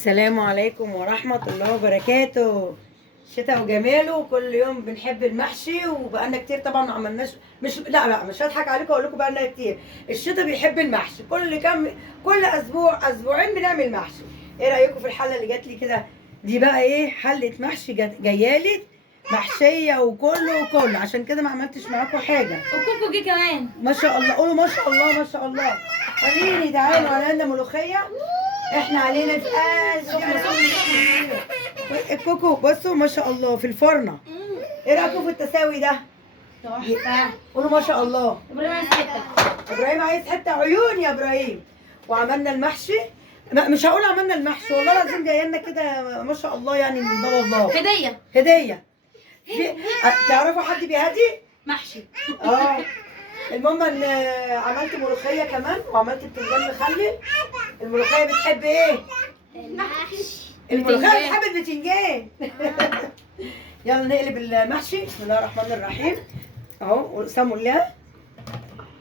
السلام عليكم ورحمة الله وبركاته. شتاء وجماله، كل يوم بنحب المحشي وبقالنا كتير طبعا ما عملناش. مش هضحك عليكم واقول لكم بقالنا كتير. الشتاء بيحب المحشي، كل اسبوعين بنعمل محشي. ايه رايكم في الحله اللي جات لي كده؟ دي بقى ايه؟ حله محشي جايالي محشيه وكله عشان كده ما عملتش معاكم حاجه. وكوكو جه كمان. ما شاء الله، قولوا ما شاء الله ما شاء الله. وريني، تعالوا علينا ملوخيه. احنا علينا في الكوكو. بصوا ما شاء الله في الفرنه. ايه رايكم في التساوي ده؟ تحفه. قولوا ما شاء الله. ابراهيم عايز حته. ابراهيم عايز حته عيون يا ابراهيم. وعملنا المحشي. مش هقول عملنا المحشي، والله العظيم جاي لنا كده ما شاء الله، يعني من باب الله هديه. تعرفوا حد بيهدي؟ محشي. المهم ان عملت ملوخيه كمان وعملت بتنجان مخلل. الملوخيه بتحب ايه؟ الملوخيه بتحب البتنجان. يلا نقلب المحشي. بسم الله الرحمن الرحيم. اهو سموا الله.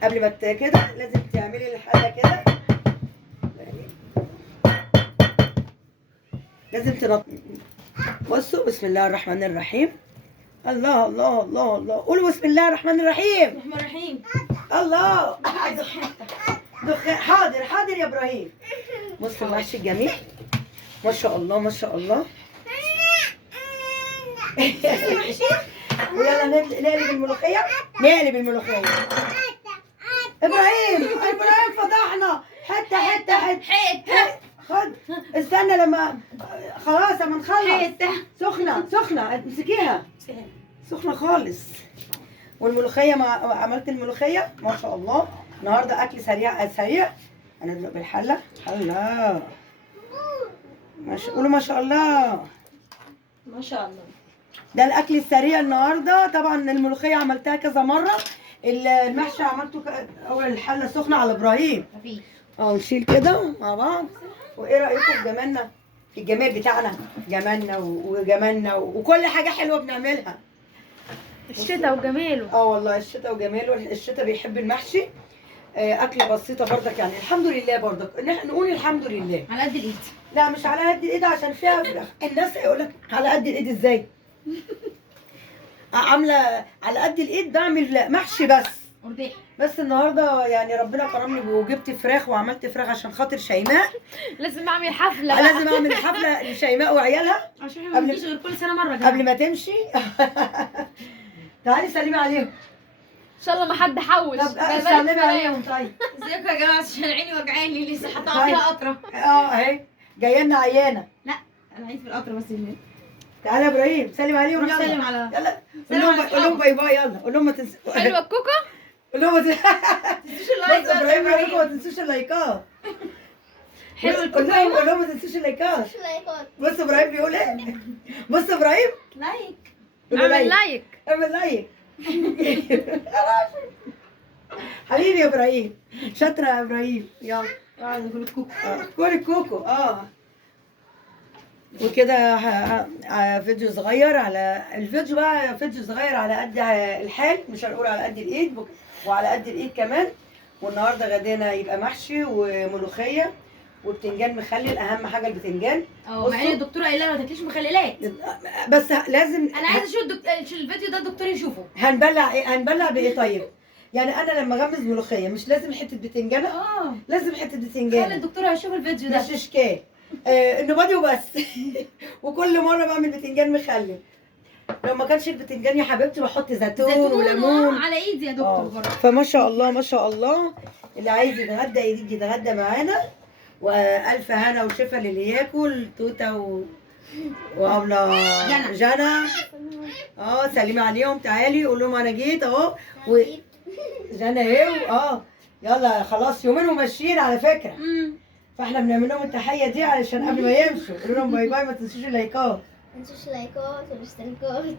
قبل ما كده لازم تعملي الحله كده، لازم بصوا. بسم الله الرحمن الرحيم. الله الله الله الله. قولوا بسم الله الرحمن الرحيم. الرحمن الرحيم. الله. حاضر يا ابراهيم. بصوا المحشي الجميل ما شاء الله ما شاء الله. ويلا نقلب الملوخيه. ابراهيم فضحنا. حته خد. استنى لما خلاص اما نخلص. سخنه امسكيها. سخنه خالص. والملوخيه عملت الملوخيه ما شاء الله. النهارده اكل سريع. هنبدا بالحله. الله قولوا ما شاء الله. ما شاء الله. ده الاكل السريع النهارده. طبعا الملوخيه عملتها كذا مره. المحشي عملته اول الحله سخنه على ابراهيم. نشيل كده مع بعض. وايه رايكم في جمالنا؟ في الجمال بتاعنا، جمالنا وكل حاجه حلوه بنعملها. الشتاء وجماله. والله الشتاء وجماله. الشتاء بيحب المحشي. اكله بسيطه برضك، يعني الحمد لله برضك. نقول الحمد لله على قد الايد. لا مش على قد الايد عشان فيها فراخ. الناس هيقول لك على قد الايد ازاي؟ عامله على قد الايد بعمل محشي بس النهارده يعني ربنا كرمني وجبت فراخ وعملت فراخ عشان خاطر شيماء. لازم اعمل حفله. لازم اعمل حفله لشيماء وعيالها عشان احنا ما بنجيش غير كل سنه مره قبل ما تمشي. تعالي سلمي عليهم. ان شاء الله ما حد حوش. طب سلمي عليهم. طيب ازيكم يا جماعه؟ عشان عيني وجعاني لسه حاطه فيها قطره. اهي جايه لنا عيانه. لا انا عايز في القطره بس هنا. تعالى يا ابراهيم سلم عليهم. روح سلم على. يلا قول لهم باي باي. يلا قول لهم ما تنسوش. حلوه الكوكو. قول لهم ما تنسوش اللايك. بص ابراهيم بيقول لكم ما تنسوش اللايكات. حلو الكوكو. قول لهم ما تنسوش اللايكات. بص ابراهيم بيقول ايه؟ بص ابراهيم لايك. اعمل لايك. حبيبي يا ابراهيم. شاطره يا ابراهيم. يلا كل الكوكو. كل الكوكو. وكده فيديو صغير على الفيديو بقى. فيديو صغير على قد الحال، مش هنقول على قد الايد، وعلى قد الايد كمان. والنهارده غدانا يبقى محشي وملوخيه وبتنجان مخلل. اهم حاجه البتنجان. مع ان الدكتوره قايله لها ما تاكليش مخللات، بس لازم. انا عايزه اشوف الفيديو ده الدكتور يشوفه. هنبلع بايه طيب؟ يعني انا لما اغمز ملوخيه مش لازم حته بتنجانه؟ لازم حته بتنجانه. خلي الدكتور هيشوف الفيديو ده. مش اشكال. النبادي وبس. وكل مره بعمل بتنجان مخلل. لو ما كانش البتنجان يا حبيبتي بحط زيتون وليمون على ايدي يا دكتور برضه. فما شاء الله ما شاء الله. اللي عايز يتغدى يجي يتغدى معانا. والف هنا وشفا للي ياكل. توته وابله جنى. سلمي عليهم. تعالي قول لهم انا جيت اهو. جنى اهي. يلا خلاص يومين وماشيين على فكره. فاحنا بنعمل لهم التحيه دي علشان قبل ما يمشوا قولوا لهم باي باي. ما تنسوش اللايكات. والاشتراكات.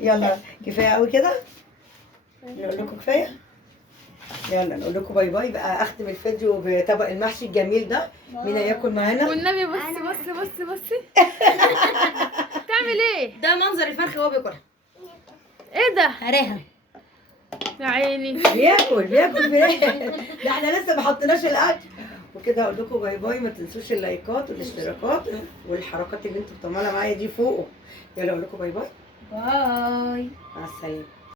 يلا كفايه قوي كده. نقول لكم كفايه. يلا نقول لكم باي باي بقى. اختم الفيديو بطبق المحشي الجميل ده. مين هياكل معانا؟ والنبي بصي بتعمل ايه؟ ده منظر الفرخ وهو بياكلها. ايه ده؟ هراها يا عيني. بياكل. ده احنا لسه ما حطيناش الاكل. وكده اقول لكم باي باي. ما تنسوش اللايكات والاشتراكات والحركات اللي انتوا بتعملوها معايا دي فوقه. يلا اقول لكم باي باي. باي. مع السلامه.